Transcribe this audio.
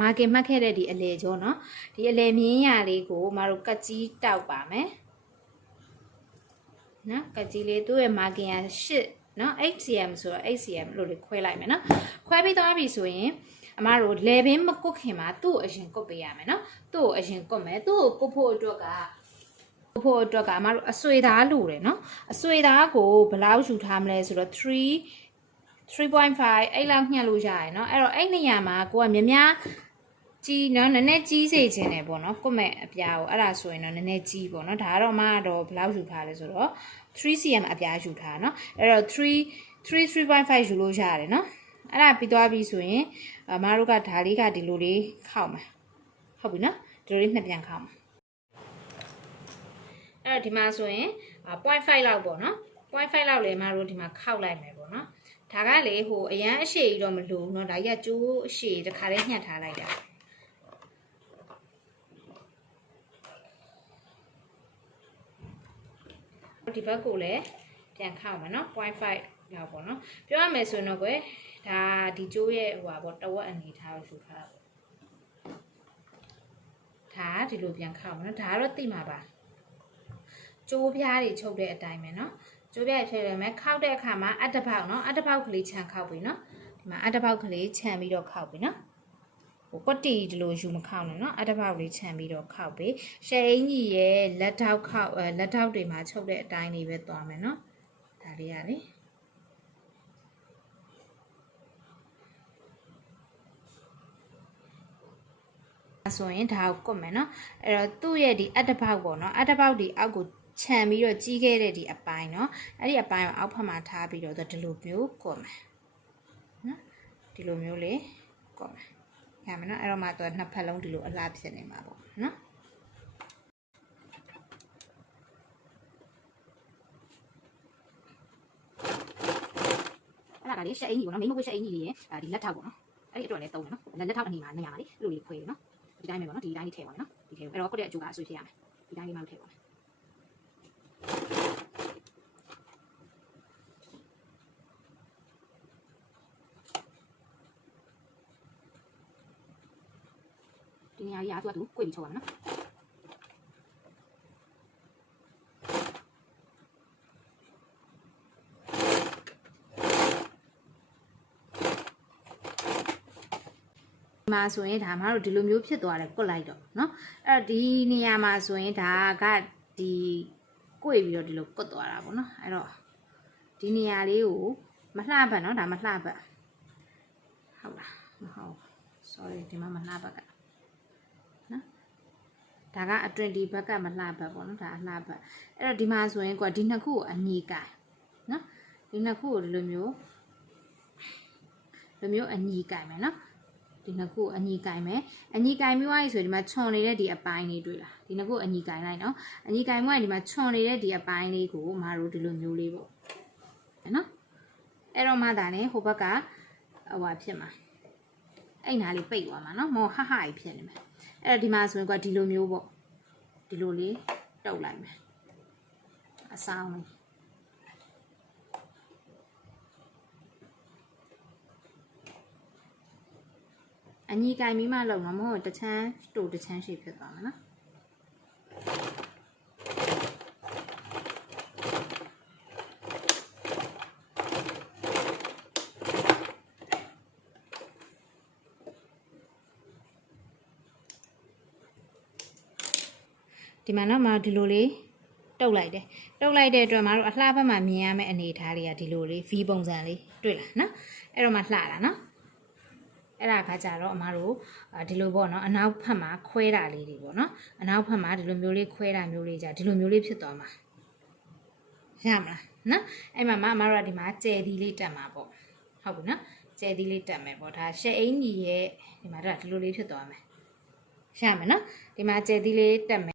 မာကင်မှတ်ခဲ့တဲ့ဒီအလေကျော်နော်ဒီအလေမြင်းရလေးကိုမတို့ကတ်ကြီးတောက်ပါမယ်နော်ကတ်ကြီးလေးသူ့ရဲ့မာကင်ရ8နော် 8cm ဆိုတော့ 8cm လို့ခွဲလိုက်မယ်နော်ခွဲပြီးသွားပြီဆိုရင်အမတို့လေပင်မကုတ်ခင်မှာသူ့အရင်ကုတ်ပေးရမယ်နော်သူ့ကိုအရင်ကုတ်မယ်သူ့ကိုကုတ်ဖို့အတွက်ကအမတို့အဆွေသားလိုတယ်နော်အဆွေသားကိုဘယ်လောက်ယူထားမလဲဆိုတော့3.5အဲ့လောက်ညှက်လို့ရတယ်เนาะအဲ့တော့အဲ့နေရာမှာကိုကမြများကြီးเนาะနည်းနည်းကြီးစေခြင်းတယ်ပေါ့เนาะကိုမဲ့အပြားကိုအဲ့ဒါဆိုရင်တော့နည်းနည်းကြီးပေါ့เนาะဒါကတော့မှတော့ဘယ်လောက်ယူထားလဲဆိုတော့ 3cm အပြားယူထားเนาะအဲ့တော့3.5ယူလို့ရတယ်เนาะအဲ့ဒါပြီးသွားပြီဆိုရင်အမတို့ကဓာလေးကဒီလိုလေးခောက်မှာဟုတ်ပြီเนาะဒီလိုလေးနှစ်ပြန်ခောက်မှာအဲ့တော့ဒီမှာဆိုရင် 0.5 လောက်ပေါ့เนาะ 0.5 လောက်လေအမတို့ဒီမှာခောက်လိုက်မယ်ပေါ့เนาะဒါကလေဟိုအရန်အရှိကြီးတော့မလို့เนาะဒါကြီးကကျိုးအရှိတခါလေးညှက်ထားလိုက်တာဒီဘက်ကိုလည်းပြန်ခောက်မယ်เนาะ 0.5 လောက်ပေါ့เนาะပြောရမယ်ဆိုရင်တော့ကွယ်ဒါဒီကျိုးရဲ့ဟိုပါပေါ့တဝက်အနေထားကိုယူထားတာပေါ့ဒါဒီလိုပြန်ခောက်မယ်เนาะဒါကတော့သိမှာပါကျိုးပြားတွေချုပ်တဲ့အတိုင်းပဲเนาะကျိုးပြထည့်ရမယ်ခောက်တဲ့အခါမှာအတ္တပေါက်เนาะအတ္တပေါက်ကလေးခြံခောက်ပြီเนาะဒီမှာအတ္တပေါက်ကလေးခြံပြီးတော့ခောက်ပြီเนาะဟိုကွက်တီဒီလိုယူမခောက်နဲ့เนาะအတ္တပေါက်လေးခြံပြီးတော့ခောက်ပြီရှယ်အင်ကြီးရဲ့လက်ထောက်ခောက်လက်ထောက်တွေမှာချုပ်တဲ့အတိုင်းလေးပဲသွားမယ်เนาะဒါလေးရလေဆိုရင်ဒါကိုကွတ်မယ်เนาะအဲ့တော့သူ့ရဲ့ဒီအတ္တပေါက်ပေါ့เนาะအတ္တပေါက်ဒီအောက်ကိုခြံပြီးတော့ကြီးခဲ့တဲ့ဒီအပိုင်းเนาะအဲ့ဒီအပိုင်းကိုအောက်ဖက်မှာထားပြီးတော့ဒီလိုမျိုးကွတ်မယ်နော်ဒီလိုမျိုးလေးကွတ်မယ်ရမယ်နော်အဲ့တော့မှတော့နှစ်ဖက်လုံးဒီလိုအလှဖြစ်နေမှာပေါ့နော်အဲ့ဒါကလေရှက်အင်ကြီးပေါ့နော်မိမကွေးရှက်အင်ကြီးလေးရဲ့ဒီလက်ထောက်ပေါ့နော်အဲ့ဒီအတွက်လည်းသုံးတယ်နော်လက်ထောက်အနေမှာနေရာလေးအဲ့လိုလေးခွဲတယ်နော်ဒီတိုင်းပဲပေါ့နော်ဒီတိုင်းလေးထည့်ပါမယ်နော်ဒီထည့်အဲ့တော့ကွက်တဲ့အကျိုးကအဆွေးဖြစ်ရမယ်ဒီတိုင်းလေးမှထည့်ပါမယ်ဒီနေရာကြီးအားသူကကိုယ်ပြီးချုပ်ရမယ်နော်မှာဆိုရင်ဒါမှတို့ဒီလိုမျိုးဖြစ်သွားတယ်ကွတ်လိုက်တော့เนาะအဲ့တော့ဒီနေရာမှာဆိုရင်ဒါကဒီကိုယ်ပြီးတော့ဒီလိုကွတ်သွားတာပေါ့เนาะအဲ့တော့ဒီနေရာလေးကိုမလှပတ်เนาะဒါမလှပတ်ဟုတ်လားမဟုတ် sorry ဒီမှာမလှပတ်ကနော်ဒါကအတွင်ဒီဘက်ကမလှပတ်ပေါ့နော်ဒါအလှပတ်အဲ့တော့ဒီမှာဆိုရင်ကွာဒီနှစ်ခုကိုအညီကိုင်နော်ဒီနှစ်ခုကိုဒီလိုမျိုးအညီကိုင်မယ်နော်ဒီနှစ်ခုအညီကိုင်မယ်အညီကိုင်ပြီးသွားပြီဆိုရင်ဒီမှာခြုံနေတဲ့ဒီအပိုင်းလေးတွေ့လားဒီနှစ်ခုအညီကိုင်လိုက်နော်အညီကိုင်ပြီးဒီမှာခြုံနေတဲ့ဒီအပိုင်းလေးကိုမတို့ဒီလိုမျိုးလေးပေါ့နော်အဲ့တော့မှဒါနဲ့ဟိုဘက်ကဟိုဖြစ်မှာအဲ့နားလေးပိတ်သွားမှာနော်မောဟဟကြီးဖြစ်နေမယ်အဲ့တော့ဒီမှာဆိုရင်ကဒီလိုမျိုးပေါ့ဒီလိုလေးတုပ်လိုက်မယ်အဆောင်လေးအညီကိုင်ပြီးမှလုံတော့မဟုတ်တချမ်းတူတချမ်းရှိဖြစ်သွားမှာနော်ဒီမှာတော့မဒီလိုလေးတုပ်လိုက်တယ်တုပ်လိုက်တဲ့အတွက်မတို့အလှဘက်မှာမြင်ရမယ့်အနေအထားလေးကဒီလိုလေး V ပုံစံလေးတွေ့လားနော်အဲ့တော့မှလှတာနော်အဲ့ဒါခါကြတော့အမတို့ဒီလိုပေါ့နော်အနောက်ဘက်မှာခွဲတာလေးတွေပေါ့နော်အနောက်ဘက်မှာဒီလိုမျိုးလေးခွဲတာမျိုးလေးじゃဒီလိုမျိုးလေးဖြစ်သွားမှာရမလားနော်အဲ့မှာအမတို့ကဒီမှာကျဲသီးလေးတက်မှာပေါ့ဟုတ်ပြီနော်ကျဲသီးလေးတက်မယ်ပေါ့ဒါရှယ်အင်ကြီးရဲ့ဒီမှာတော့ဒီလိုလေးဖြစ်သွားမယ်ရမယ်နော်ဒီမှာကျဲသီးလေးတက်မယ်